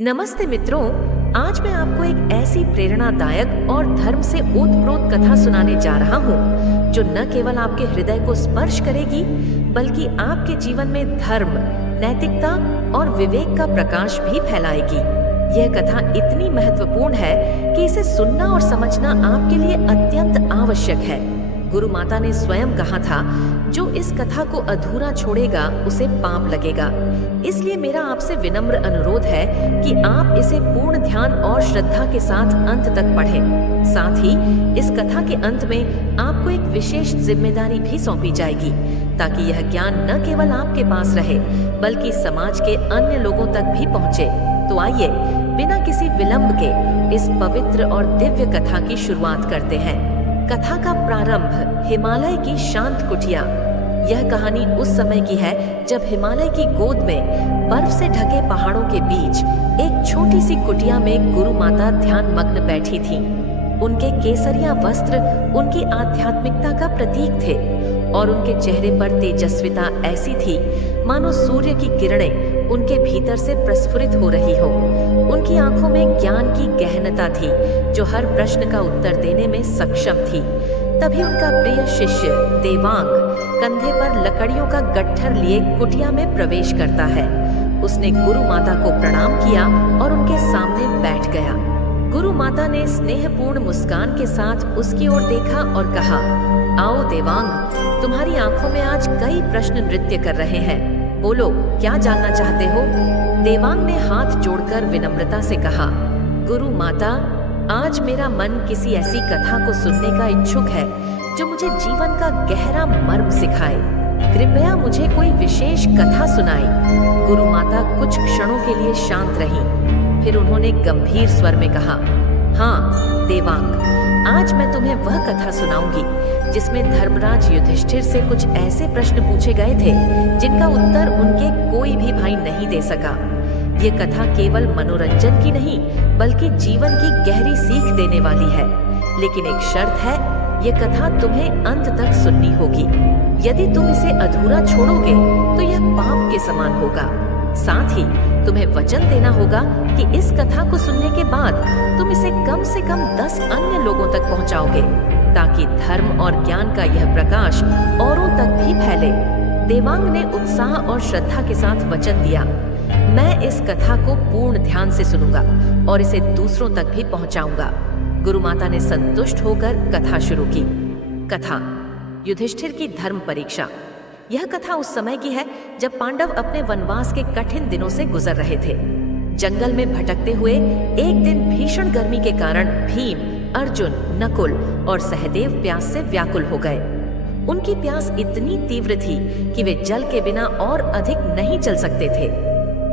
नमस्ते मित्रों, आज मैं आपको एक ऐसी प्रेरणादायक और धर्म से ओतप्रोत कथा सुनाने जा रहा हूँ जो न केवल आपके हृदय को स्पर्श करेगी बल्कि आपके जीवन में धर्म, नैतिकता और विवेक का प्रकाश भी फैलाएगी। यह कथा इतनी महत्वपूर्ण है कि इसे सुनना और समझना आपके लिए अत्यंत आवश्यक है। गुरु माता ने स्वयं कहा था, जो इस कथा को अधूरा छोड़ेगा उसे पाप लगेगा। इसलिए मेरा आपसे विनम्र अनुरोध है कि आप इसे पूर्ण ध्यान और श्रद्धा के साथ अंत तक पढ़ें। साथ ही इस कथा के अंत में आपको एक विशेष जिम्मेदारी भी सौंपी जाएगी, ताकि यह ज्ञान न केवल आपके पास रहे बल्कि समाज के अन्य लोगों तक भी पहुँचे। तो आइए बिना किसी विलंब के इस पवित्र और दिव्य कथा की शुरुआत करते हैं। कथा का प्रारंभ हिमालय की शांत कुटिया। यह कहानी उस समय की है जब हिमालय की गोद में बर्फ से ढके पहाड़ों के बीच एक छोटी सी कुटिया में गुरु माता ध्यान मग्न बैठी थी। उनके केसरिया वस्त्र उनकी आध्यात्मिकता का प्रतीक थे और उनके चेहरे पर तेजस्विता ऐसी थी मानो सूर्य की किरणें उनके भीतर से प्रस्फुरित हो रही हो। उनकी आंखों में ज्ञान की गहनता थी जो हर प्रश्न का उत्तर देने में सक्षम थी। तभी उनका प्रिय शिष्य देवांग कंधे पर लकड़ियों का गट्ठर लिए कुटिया में प्रवेश करता है। उसने गुरु माता को प्रणाम किया और उनके सामने बैठ गया। गुरु माता ने स्नेहपूर्ण मुस्कान के साथ उसकी ओर देखा और कहा, आओ देवांग, तुम्हारी आंखों में आज कई प्रश्न नृत्य कर रहे हैं। बोलो, क्या जानना चाहते हो? देवांग ने हाथ जोड़कर विनम्रता से कहा, गुरु माता, आज मेरा मन किसी ऐसी कथा को सुनने का इच्छुक है जो मुझे जीवन का गहरा मर्म सिखाए। कृपया मुझे कोई विशेष कथा सुनाए। गुरु माता कुछ क्षणों के लिए शांत रही, फिर उन्होंने गंभीर स्वर में कहा, हाँ देवांग, आज मैं तुम्हें वह कथा सुनाऊंगी जिसमें धर्मराज युधिष्ठिर से कुछ ऐसे प्रश्न पूछे गए थे जिनका उत्तर उनके कोई भी भाई नहीं दे सका। ये कथा केवल मनोरंजन की नहीं बल्कि जीवन की गहरी सीख देने वाली है। लेकिन एक शर्त है, ये कथा तुम्हें अंत तक सुननी होगी। यदि तुम इसे अधूरा छोड़ोगे तो यह पाप के समान होगा। साथ ही तुम्हें वचन देना होगा कि इस कथा को सुनने के बाद तुम इसे कम से कम 10 अन्य लोगों तक पहुंचाओगे, ताकि धर्म और ज्ञान का यह प्रकाश औरों तक भी फैले। देवांग ने उत्साह और श्रद्धा के साथ वचन दिया, मैं इस कथा को पूर्ण ध्यान से सुनूंगा और इसे दूसरों तक भी पहुंचाऊंगा। गुरु माता ने संतुष्ट होकर कथा शुरू की। कथा युधिष्ठिर की धर्म परीक्षा। यह कथा उस समय की है जब पांडव अपने वनवास के कठिन दिनों से गुजर रहे थे। जंगल में भटकते हुए एक दिन भीषण गर्मी के कारण भीम, अर्जुन, नकुल और सहदेव प्यास से व्याकुल हो गए। उनकी प्यास इतनी तीव्र थी कि वे जल के बिना और अधिक नहीं चल सकते थे।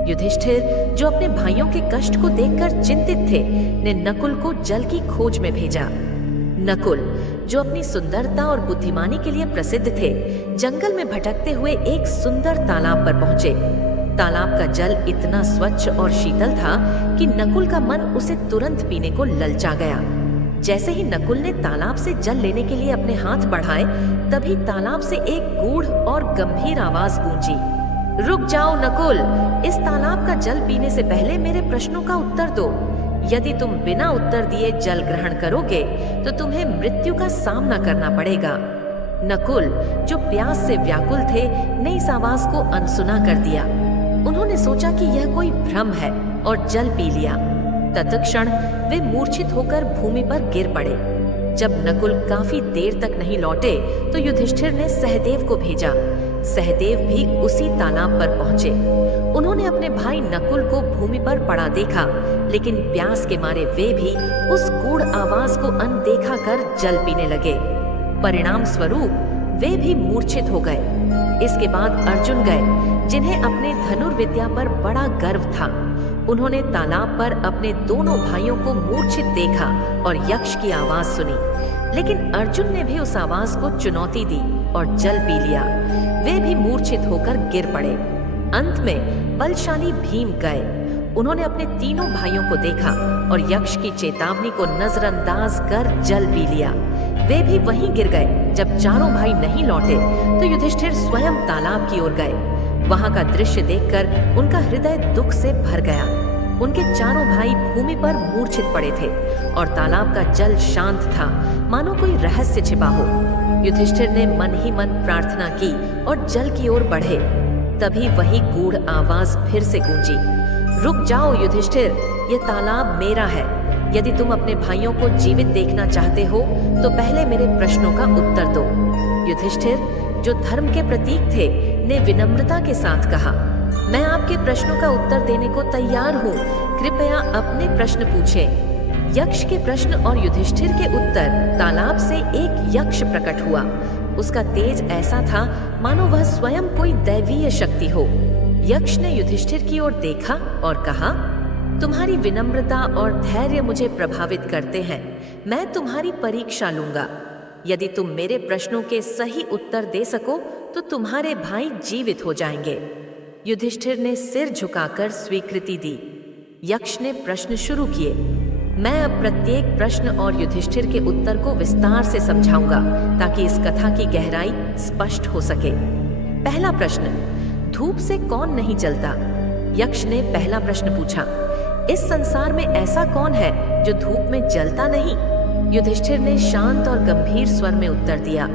युधिष्ठिर, जो अपने भाइयों के कष्ट को देखकर चिंतित थे, ने नकुल को जल की खोज में भेजा। नकुल, जो अपनी सुंदरता और बुद्धिमानी के लिए प्रसिद्ध थे, जंगल में भटकते हुए एक सुंदर तालाब पर पहुंचे। तालाब का जल इतना स्वच्छ और शीतल था कि नकुल का मन उसे तुरंत पीने को ललचा गया। जैसे ही नकुल ने तालाब से जल लेने के लिए अपने हाथ बढ़ाए, तभी तालाब से एक गूढ़ और गंभीर आवाज गूंजी, रुक जाओ नकुल, इस तालाब का जल पीने से पहले मेरे प्रश्नों का उत्तर दो। यदि तुम बिना उत्तर दिए जल ग्रहण करोगे तो तुम्हें मृत्यु का सामना करना पड़ेगा। नकुल, जो प्यास से व्याकुल थे, ने इस आवाज को अनसुना कर दिया। उन्होंने सोचा कि यह कोई भ्रम है और जल पी लिया। तत्क्षण वे मूर्छित होकर भूमि पर गिर पड़े। जब नकुल काफी देर तक नहीं लौटे तो युधिष्ठिर ने सहदेव को भेजा। सहदेव भी उसी तालाब पर पहुंचे। उन्होंने अपने भाई नकुल को भूमि पर पड़ा देखा, लेकिन प्यास के मारे वे भी उस गूढ़ आवाज को अनदेखा कर जल पीने लगे। परिणाम स्वरूप वे भी मूर्छित हो गए। इसके बाद अर्जुन गए, जिन्हें अपने धनुर्विद्या पर बड़ा गर्व था। उन्होंने तालाब पर अपने दोनों भाइयों को मूर्छित देखा और यक्ष की आवाज सुनी, लेकिन अर्जुन ने भी उस आवाज को चुनौती दी और जल पी लिया। वे भी मूर्छित होकर गिर पड़े। अंत में बलशाली भीम गए। उन्होंने अपने तीनों भाइयों को देखा और यक्ष की चेतावनी को नजरअंदाज कर जल पी लिया। वे भी वहीं गिर गए। जब चारों भाई नहीं लौटे तो युधिष्ठिर स्वयं तालाब की ओर गए। वहां का दृश्य देखकर उनका हृदय दुख से भर गया। उनके चारों भाई भूमि पर मूर्छित पड़े थे और तालाब का जल शांत था, मानो कोई रहस्य छिपा हो। युधिष्ठिर ने मन ही मन प्रार्थना की और जल की ओर बढ़े। तभी वही गूढ़ आवाज फिर से गूंजी, रुक जाओ युधिष्ठिर, ये तालाब मेरा है। यदि तुम अपने भाइयों को जीवित देखना चाहते हो तो पहले मेरे प्रश्नों का उत्तर दो। युधिष्ठिर, जो धर्म के प्रतीक थे, ने विनम्रता के साथ कहा, मैं आपके प्रश्नों का उत्तर देने को तैयार हूँ, कृपया अपने प्रश्न पूछें। यक्ष के प्रश्न और युधिष्ठिर के उत्तर। तालाब से एक यक्ष प्रकट हुआ। उसका तेज ऐसा था मानो वह स्वयं कोई दैवीय शक्ति हो। यक्ष ने युधिष्ठिर की ओर देखा और कहा, तुम्हारी विनम्रता और धैर्य मुझे प्रभावित करते हैं। मैं तुम्हारी परीक्षा लूंगा। यदि तुम मेरे प्रश्नों के सही उत्तर दे सको तो तुम्हारे भाई जीवित हो जाएंगे। युधिष्ठिर ने सिर झुकाकर स्वीकृति दी। यक्ष ने प्रश्न शुरू किए। मैं अब प्रत्येक प्रश्न और युधिष्ठिर के उत्तर को विस्तार से समझाऊंगा ताकि इस कथा की गहराई स्पष्ट हो सके। पहला प्रश्न, धूप से कौन नहीं जलता? यक्ष ने पहला प्रश्न पूछा। इस संसार में ऐसा कौन है जो धूप में जलता नहीं? युधिष्ठिर ने शांत और गंभीर स्वर में उत्तर दिया,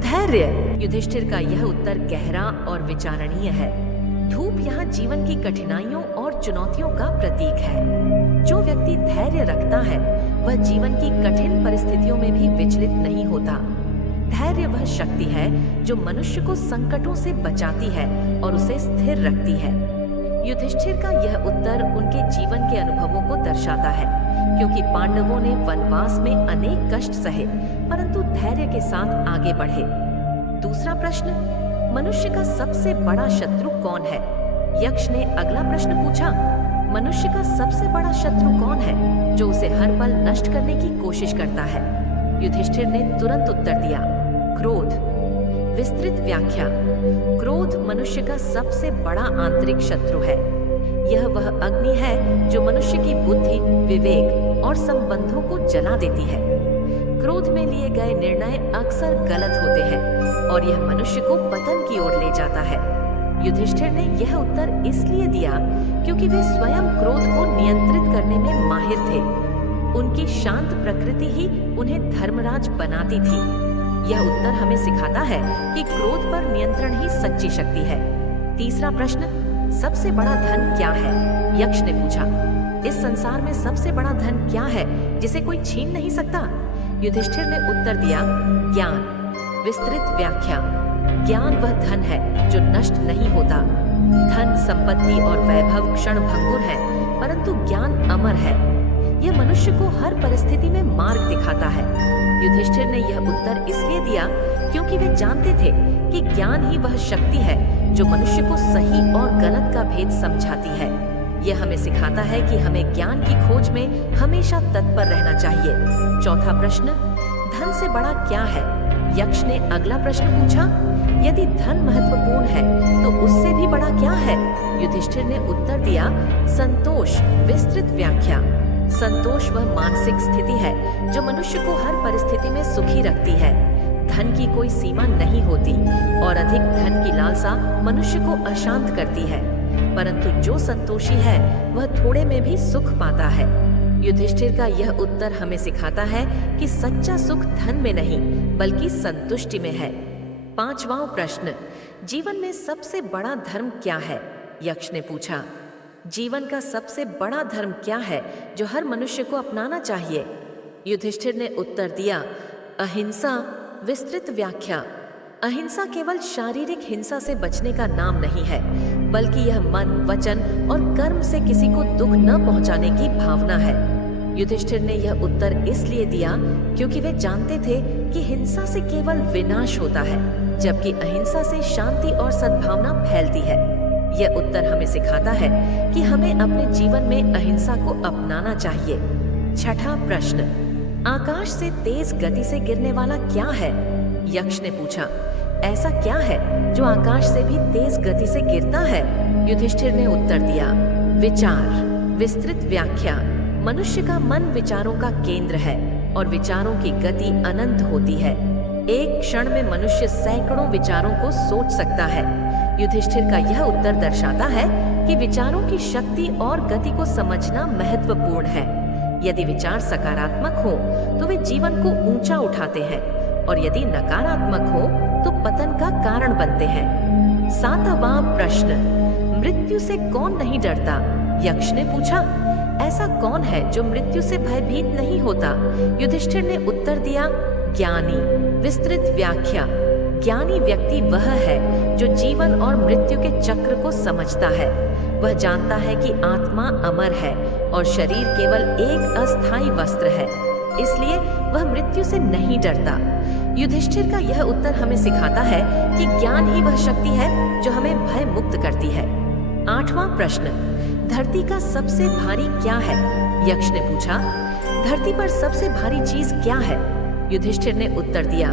धैर्य। युधिष्ठिर का यह उत्तर गहरा और विचारणीय है। धूप यहाँ जीवन की कठिनाइयों और चुनौतियों का प्रतीक है। जो व्यक्ति धैर्य रखता है वह जीवन की कठिन परिस्थितियों में भी विचलित नहीं होता। धैर्य वह शक्ति है जो मनुष्य को संकटों से बचाती है और उसे स्थिर रखती है। युधिष्ठिर का यह उत्तर उनके जीवन के अनुभवों को दर्शाता है, क्योंकि पांडवों ने वनवास में अनेक कष्ट सहे परंतु धैर्य के साथ आगे बढ़े। दूसरा प्रश्न, मनुष्य का सबसे बड़ा शत्रु कौन है? यक्ष ने अगला प्रश्न पूछा। मनुष्य का सबसे बड़ा शत्रु कौन है जो उसे हर पल नष्ट करने की कोशिश करता है? युधिष्ठिर ने तुरंत उत्तर दिया, क्रोध। विस्तृत व्याख्या। क्रोध मनुष्य का सबसे बड़ा आंतरिक शत्रु है। यह वह अग्नि है जो मनुष्य की बुद्धि, विवेक और संबंधों को जला देती है। क्रोध में लिए गए निर्णय अक्सर गलत होते हैं और यह मनुष्य को पतन की ओर ले जाता है। युधिष्ठिर ने यह उत्तर इसलिए दिया क्योंकि वे स्वयं क्रोध को नियंत्रित करने में माहिर थे। उनकी शांत प्रकृति ही उन्हें धर्मराज बनाती थी। यह उत्तर हमें सिखाता है कि क्रोध पर नियंत्रण ही सच्ची शक्ति है। तीसरा प्रश्न, सबसे बड़ा धन क्या है? यक्ष ने पूछा। इस संसार में सबसे बड़ा धन क्या है जिसे कोई छीन नहीं सकता? युधिष्ठिर ने उत्तर दिया, ज्ञान। विस्तृत व्याख्या। ज्ञान वह धन है जो नष्ट नहीं होता। धन, संपत्ति और वैभव क्षण भंगुर है, परंतु ज्ञान अमर है। यह मनुष्य को हर परिस्थिति में मार्ग दिखाता है। युधिष्ठिर ने यह उत्तर इसलिए दिया क्योंकि वे जानते थे कि ज्ञान ही वह शक्ति है जो मनुष्य को सही और गलत का भेद समझाती है। यह हमें सिखाता है कि हमें ज्ञान की खोज में हमेशा तत्पर रहना चाहिए। चौथा प्रश्न, धन से बड़ा क्या है? यक्ष ने अगला प्रश्न पूछा। यदि धन महत्वपूर्ण है तो उससे भी बड़ा क्या है? युधिष्ठिर ने उत्तर दिया, संतोष। विस्तृत व्याख्या। संतोष वह मानसिक स्थिति है जो मनुष्य को हर परिस्थिति में सुखी रखती है। धन की कोई सीमा नहीं होती और अधिक धन की लालसा मनुष्य को अशांत करती है, परंतु जो संतोषी है वह थोड़े में भी सुख पाता है। युधिष्ठिर का यह उत्तर हमें सिखाता है कि सच्चा सुख धन में नहीं बल्कि संतुष्टि में है। पांचवां प्रश्न, जीवन में सबसे बड़ा धर्म क्या है? यक्ष ने पूछा। जीवन का सबसे बड़ा धर्म क्या है जो हर मनुष्य को अपनाना चाहिए? युधिष्ठिर ने उत्तर दिया, अहिंसा। विस्तृत व्याख्या। अहिंसा केवल शारीरिक हिंसा से बचने का नाम नहीं है, बल्कि यह मन, वचन और कर्म से किसी को दुख न पहुंचाने की भावना है। युधिष्ठिर ने यह उत्तर इसलिए दिया क्योंकि वे जानते थे कि हिंसा से केवल विनाश होता है, जबकि अहिंसा से शांति और सद्भावना फैलती है। यह उत्तर हमें सिखाता है कि हमें अपने जीवन में अहिंसा को अपनाना चाहिए। छठा प्रश्न, आकाश से तेज गति से गिरने वाला क्या है? यक्ष ने पूछा। ऐसा क्या है जो आकाश से भी तेज गति से गिरता है? युधिष्ठिर ने उत्तर दिया, विचार। विस्तृत व्याख्या। मनुष्य का मन विचारों का केंद्र है और विचारों की गति अनंत होती है। एक क्षण में मनुष्य सैकड़ों विचारों को सोच सकता है। युधिष्ठिर का यह उत्तर दर्शाता है कि विचारों की शक्ति और गति को समझना महत्वपूर्ण है। यदि विचार सकारात्मक हो तो वे जीवन को ऊंचा उठाते हैं और यदि नकारात्मक हो तो पतन का कारण बनते हैं। 7वां प्रश्न, मृत्यु से कौन नहीं डरता? यक्ष ने पूछा। ऐसा कौन है जो मृत्यु से भयभीत नहीं होता? युधिष्ठिर ने उत्तर दिया, ज्ञानी। विस्तृत व्याख्या, ज्ञानी व्यक्ति वह है जो जीवन और मृत्यु के चक्र को समझता है। वह जानता है कि आत्मा अमर है और शरीर केवल एक अस्थायी वस्त्र है, इसलिए वह मृत्यु से नहीं डरता। युधिष्ठिर का यह उत्तर हमें सिखाता है कि ज्ञान ही वह शक्ति है जो हमें भय मुक्त करती है। 8वां प्रश्न, धरती का सबसे भारी क्या है? यक्ष ने पूछा। धरती पर सबसे भारी चीज क्या है? युधिष्ठिर ने उत्तर दिया,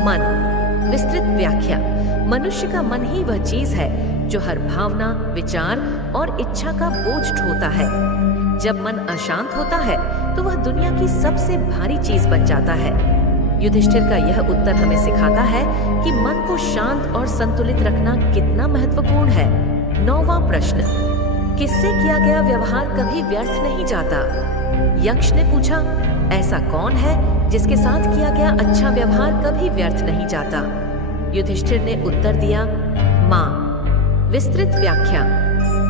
मन। विस्तृत व्याख्या, मनुष्य का मन ही वह चीज है जो हर भावना, विचार और इच्छा का बोझ ढोता है। जब मन अशांत होता है तो वह दुनिया की सबसे भारी चीज बन जाता है। युधिष्ठिर का यह उत्तर हमें सिखाता है कि मन को शांत और संतुलित रखना कितना महत्वपूर्ण है। 9वां प्रश्न, किससे किया गया व्यवहार कभी व्यर्थ नहीं जाता? यक्ष ने पूछा। ऐसा कौन है जिसके साथ किया गया अच्छा व्यवहार कभी व्यर्थ नहीं जाता? युधिष्ठिर ने उत्तर दिया, माँ। विस्तृत व्याख्या,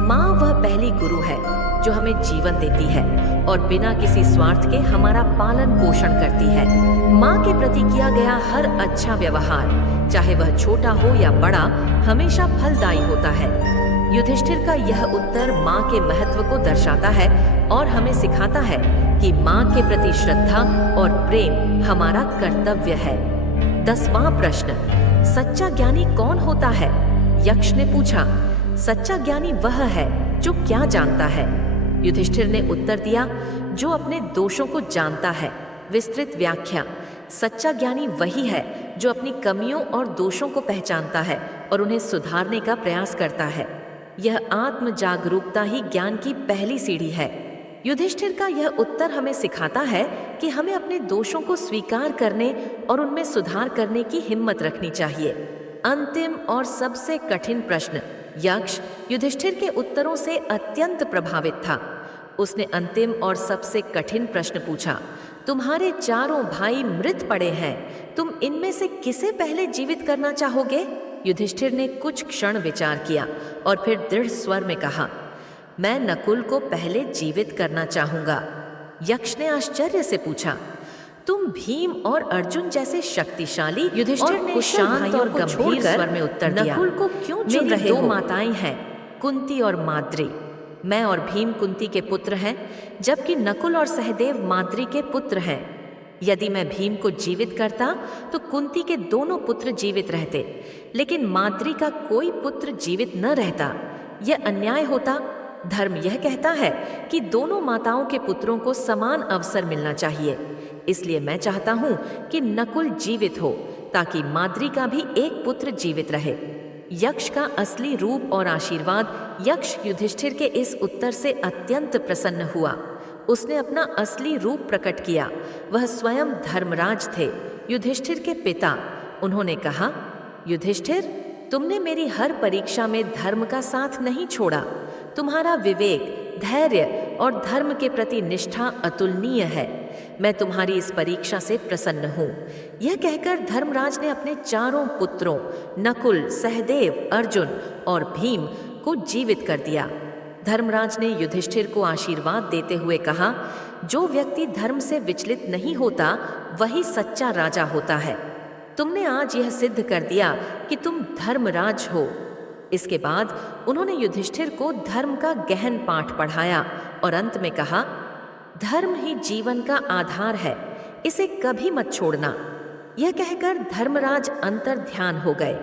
माँ वह पहली गुरु है जो हमें जीवन देती है और बिना किसी स्वार्थ के हमारा पालन पोषण करती है। माँ के प्रति किया गया हर अच्छा व्यवहार, चाहे वह छोटा हो या बड़ा, हमेशा फलदायी होता है। युधिष्ठिर का यह उत्तर माँ के महत्व को दर्शाता है और हमें सिखाता है कि माँ के प्रति श्रद्धा और प्रेम हमारा कर्तव्य है। 10वां प्रश्न, सच्चा ज्ञानी कौन होता है? यक्ष ने पूछा। सच्चा ज्ञानी वह है जो क्या जानता है? युधिष्ठिर ने उत्तर दिया, जो अपने दोषों को जानता है। विस्तृत व्याख्या, सच्चा ज्ञानी वही है जो अपनी कमियों और दोषों को पहचानता है और उन्हें सुधारने का प्रयास करता है। यह आत्म जागरूकता ही ज्ञान की पहली सीढ़ी है। युधिष्ठिर का यह उत्तर हमें सिखाता है कि हमें अपने दोषों को स्वीकार करने और उनमें सुधार करने की हिम्मत रखनी चाहिए। अंतिम और सबसे कठिन प्रश्न, यक्ष युधिष्ठिर के उत्तरों से अत्यंत प्रभावित था। उसने अंतिम और सबसे कठिन प्रश्न पूछा, तुम्हारे चारों भाई मृत पड़े हैं, तुम इनमें से किसे पहले जीवित करना चाहोगे? युधिष्ठिर ने कुछ क्षण विचार किया और फिर दृढ़ स्वर में कहा, मैं नकुल को पहले जीवित करना चाहूंगा। यक्ष ने आश्चर्य से पूछा, तुम भीम और अर्जुन जैसे शक्तिशाली? युधिष्ठिर ने शांत और गंभीर स्वर में उत्तर दिया, नकुल को क्यों चुन रहे हो? 2 माताएं हैं, कुंती और माद्री। मैं और भीम कुंती के पुत्र हैं, जबकि नकुल और सहदेव माद्री के पुत्र हैं। यदि मैं भीम को जीवित करता तो कुंती के दोनों पुत्र जीवित रहते, लेकिन माद्री का कोई पुत्र जीवित न रहता। यह अन्याय होता। धर्म यह कहता है कि दोनों माताओं के पुत्रों को समान अवसर मिलना चाहिए। इसलिए मैं चाहता हूं कि नकुल जीवित हो ताकि माद्री का भी एक पुत्र जीवित रहे। यक्ष का असली रूप और आशीर्वाद। यक्ष युधिष्ठिर के इस उत्तर से अत्यंत प्रसन्न हुआ। उसने अपना असली रूप प्रकट किया। वह स्वयं धर्मराज थे, युधिष्ठिर के पिता। उन्होंने कहा, युधिष्ठिर, तुमने मेरी हर परीक्षा में धर्म का साथ नहीं छोड़ा। तुम्हारा विवेक, धैर्य और धर्म के प्रति निष्ठा अतुलनीय है। मैं तुम्हारी इस परीक्षा से प्रसन्न हूँ। यह कहकर धर्मराज ने अपने चारों पुत्रों नकुल, सहदेव, अर्जुन और भीम को जीवित कर दिया। धर्मराज ने युधिष्ठिर को आशीर्वाद देते हुए कहा, जो व्यक्ति धर्म से विचलित नहीं होता वही सच्चा राजा होता है। तुमने आज यह सिद्ध कर दिया कि तुम धर्मराज हो। इसके बाद उन्होंने युधिष्ठिर को धर्म का गहन पाठ पढ़ाया और अंत में कहा, धर्म ही जीवन का आधार है, इसे कभी मत छोड़ना। यह कहकर धर्मराज अंतर ध्यान हो गए।